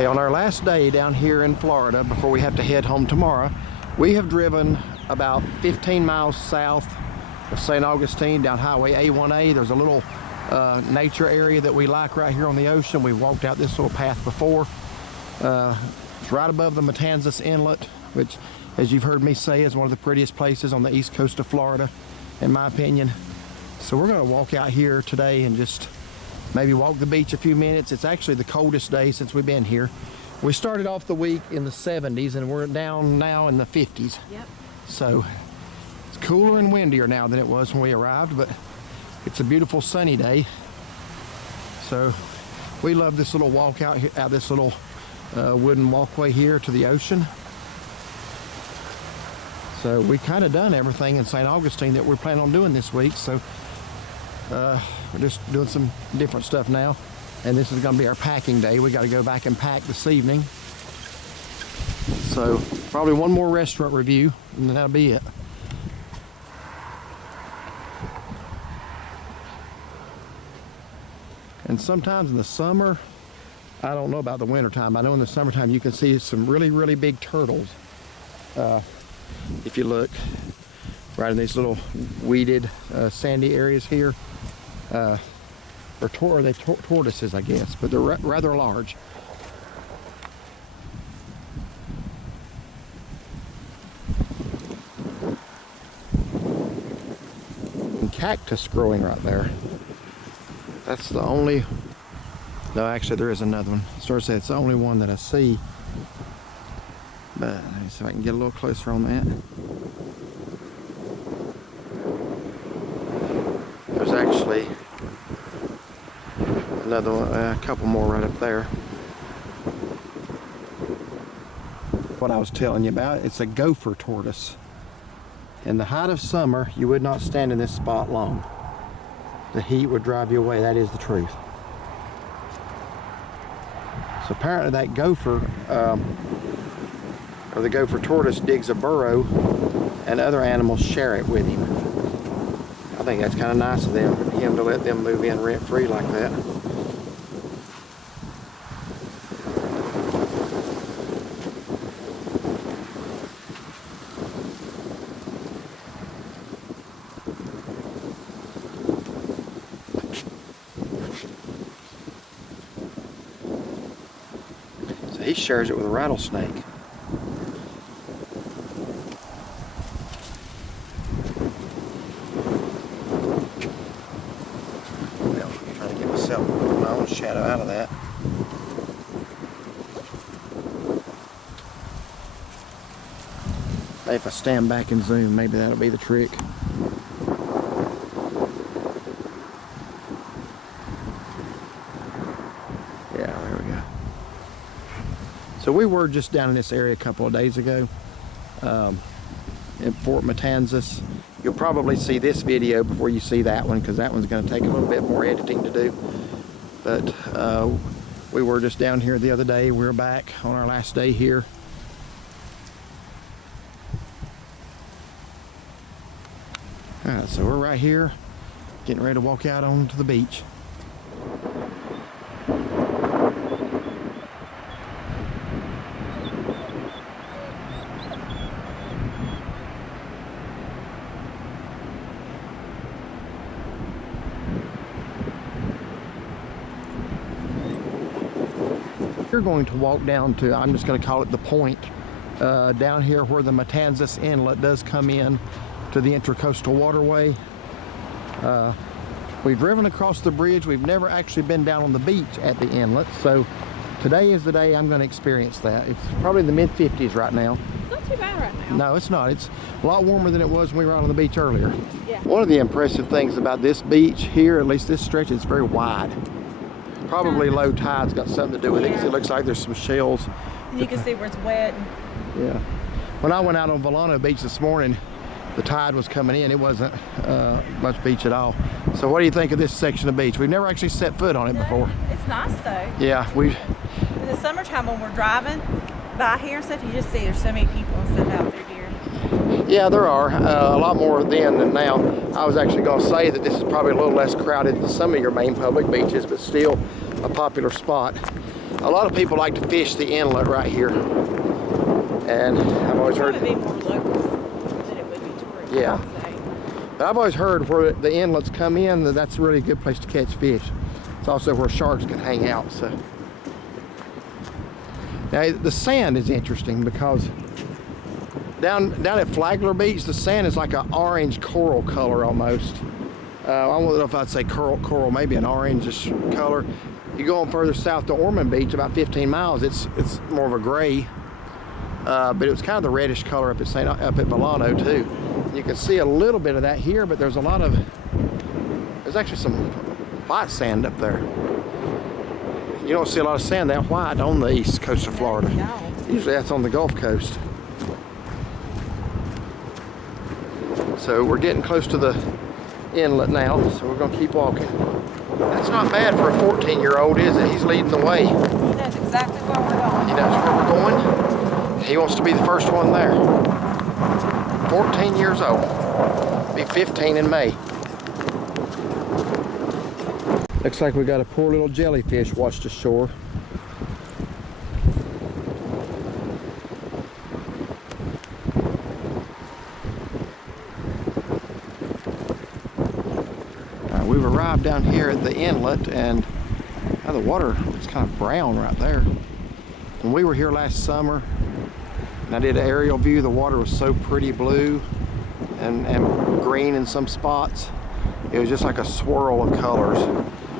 On our last day down here in Florida, before we have to head home tomorrow, we have driven about 15 miles south of St. Augustine down Highway A1A. There's a little nature area that we like right here on the ocean. We walked out this little path before. It's right above the Matanzas Inlet, which, as you've heard me say, is one of the prettiest places on the east coast of Florida, in my opinion. So we're going to walk out here today and just maybe walk the beach a few minutes. It's actually the coldest day since we've been here. We started off the week in the 70s and we're down now in the 50s. Yep. So it's cooler and windier now than it was when we arrived, but it's a beautiful sunny day. So we love this little walk out here, this little wooden walkway here to the ocean. So we kind of done everything in St. Augustine that we're planning on doing this week. So we're just doing some different stuff now, and this is going to be our packing day. We got to go back and pack this evening. So probably one more restaurant review, and then that'll be it. And sometimes in the summer, I don't know about the winter time, I know in the summertime you can see some really big turtles. If you look right in these little weeded sandy areas here. They're tortoises, I guess, but they're rather large. And cactus growing right there. That's the only, no, actually there is another one. I started to say it's the only one that I see. But let me see if I can get a little closer on that. There's actually another one, a couple more right up there. What I was telling you about, it's a gopher tortoise. In the height of summer, you would not stand in this spot long. The heat would drive you away, that is the truth. So apparently that gopher, or the gopher tortoise, digs a burrow and other animals share it with him. I think that's kind of nice of him to let them move in rent-free like that. So he shares it with a rattlesnake. My own shadow out of that. Maybe if I stand back and zoom, maybe that'll be the trick. Yeah, there we go. So we were just down in this area a couple of days ago in Fort Matanzas. You'll probably see this video before you see that one, because that one's going to take a little bit more editing to do. But we were just down here the other day. We're back on our last day here. Alright, so we're right here, getting ready to walk out onto the beach. You're going to walk down to, I'm just going to call it the point, down here where the Matanzas Inlet does come in to the Intracoastal Waterway. We've driven across the bridge. We've never actually been down on the beach at the inlet, so today is the day I'm going to experience that. It's probably the mid-50s right now. It's not too bad right now. No, it's not. It's a lot warmer than it was when we were out on the beach earlier. Yeah. One of the impressive things about this beach here, at least this stretch, is very wide. Probably low tide's got something to do with it, because it looks like there's some shells. And you can see where it's wet. Yeah. When I went out on Volano Beach this morning, the tide was coming in. It wasn't much beach at all. So what do you think of this section of beach? We've never actually set foot on it before. It's nice though. Yeah, in the summertime when we're driving by here and stuff, you just see there's so many people and stuff out there here. Yeah, there are a lot more then than now. I was actually going to say that this is probably a little less crowded than some of your main public beaches, but still a popular spot. A lot of people like to fish the inlet right here. And I've always heard... It would be more local than it would be tourist. Yeah. I would say. But I've always heard where the inlets come in, that's a really good place to catch fish. It's also where sharks can hang out. So now the sand is interesting because down at Flagler Beach, the sand is like an orange coral color almost. I don't know if I'd say coral, maybe an orangish color. You go on further south to Ormond Beach, about 15 miles, it's more of a gray. But it was kind of the reddish color up at Milano too. You can see a little bit of that here, but there's actually some white sand up there. You don't see a lot of sand that white on the east coast of Florida. No. Usually that's on the Gulf Coast. So we're getting close to the inlet now, so we're gonna keep walking. That's not bad for a 14-year-old, is it? He's leading the way. He knows exactly where we're going. He knows where we're going. He wants to be the first one there. 14 years old. Be 15 in May. Looks like we got a poor little jellyfish washed ashore. We've arrived down here at the inlet, and the water is kind of brown right there. When we were here last summer and I did an aerial view, the water was so pretty blue and green in some spots. It was just like a swirl of colors.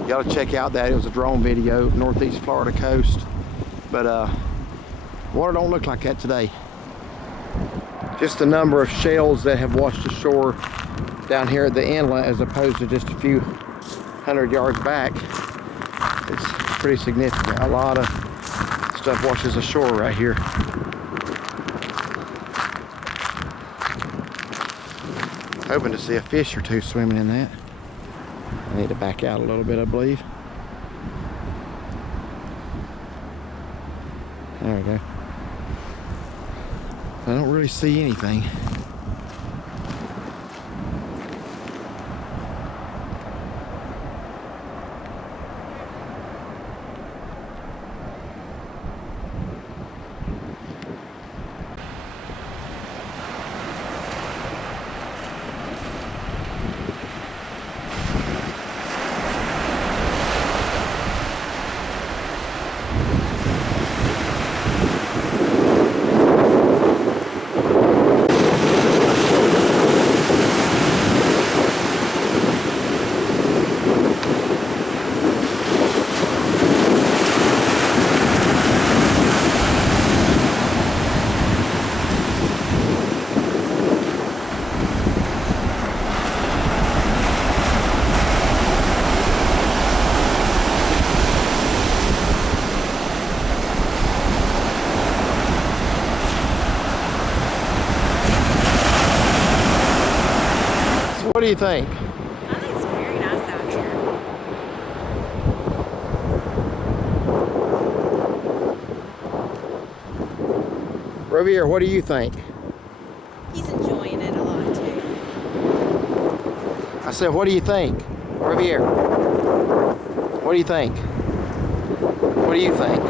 You gotta check out that. It was a drone video, northeast Florida coast. But water don't look like that today. Just the number of shells that have washed ashore down here at the inlet as opposed to just a few 100 yards back, it's pretty significant. A lot of stuff washes ashore right here. Hoping to see a fish or two swimming in that. I need to back out a little bit, I believe. There we go. I don't really see anything. What do you think? I think it's very nice out here. Rovier, what do you think? He's enjoying it a lot too. I said, what do you think? Rovier, what do you think? What do you think?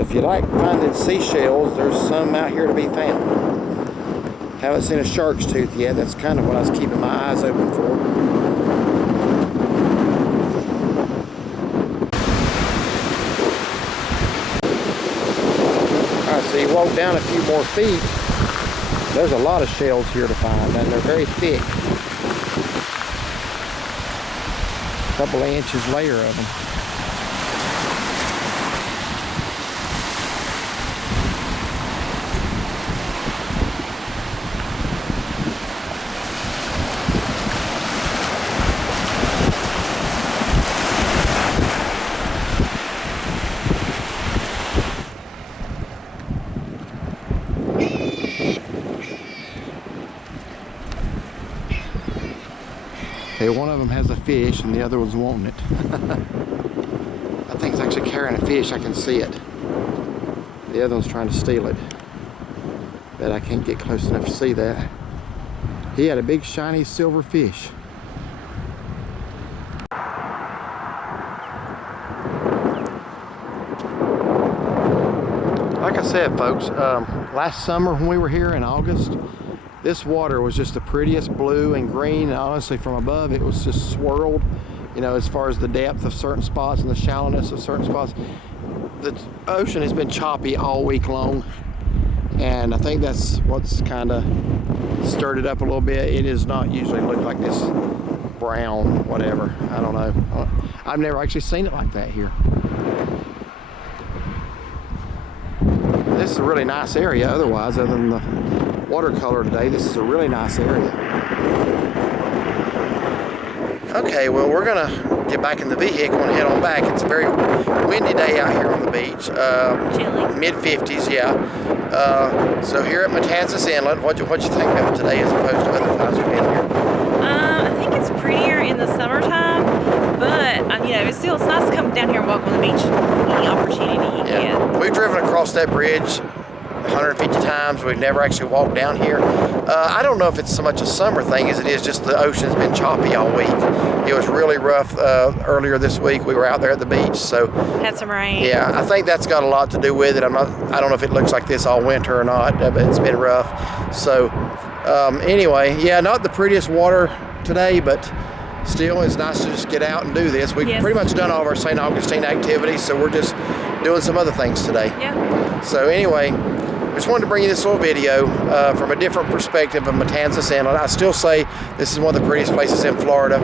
If you like finding seashells, there's some out here to be found. Haven't seen a shark's tooth yet. That's kind of what I was keeping my eyes open for. Alright, so you walk down a few more feet. There's a lot of shells here to find, and they're very thick. A couple of inches layer of them. Okay, one of them has a fish and the other one's wanting it. That thing's actually carrying a fish. I can see it. The other one's trying to steal it. But I can't get close enough to see that. He had a big shiny silver fish. Like I said, folks, last summer when we were here in August, this water was just the prettiest blue and green, and honestly from above it was just swirled, you know, as far as the depth of certain spots and the shallowness of certain spots. The ocean has been choppy all week long, and I think that's what's kind of stirred it up a little bit. It does not usually look like this brown whatever. I don't know. I've never actually seen it like that here. This is a really nice area otherwise, other than the watercolor today. This is a really nice area. Okay, well, we're gonna get back in the vehicle and head on back. It's a very windy day out here on the beach. Chilly. Mid-50s, yeah. So here at Matanzas Inlet, what'd you think of it today as opposed to other times you've been here? I think it's prettier in the summertime, but you know, it's nice to come down here and walk on the beach any opportunity you get. We've driven across that bridge 150 times. We've never actually walked down here. I don't know if it's so much a summer thing as it is just the ocean's been choppy all week. It was really rough earlier this week. We were out there at the beach, so had some rain. Yeah, I think that's got a lot to do with it. I don't know if it looks like this all winter or not, but it's been rough. So anyway, yeah, not the prettiest water today, but still it's nice to just get out and do this. We've pretty much done all of our St. Augustine activities, so we're just doing some other things today. Yeah. So anyway, just wanted to bring you this little video from a different perspective of Matanzas Inlet. I still say this is one of the prettiest places in Florida,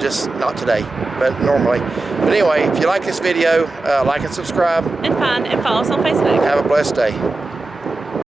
just not today, but normally. But anyway, if you like this video, like and subscribe. And find and follow us on Facebook. Have a blessed day.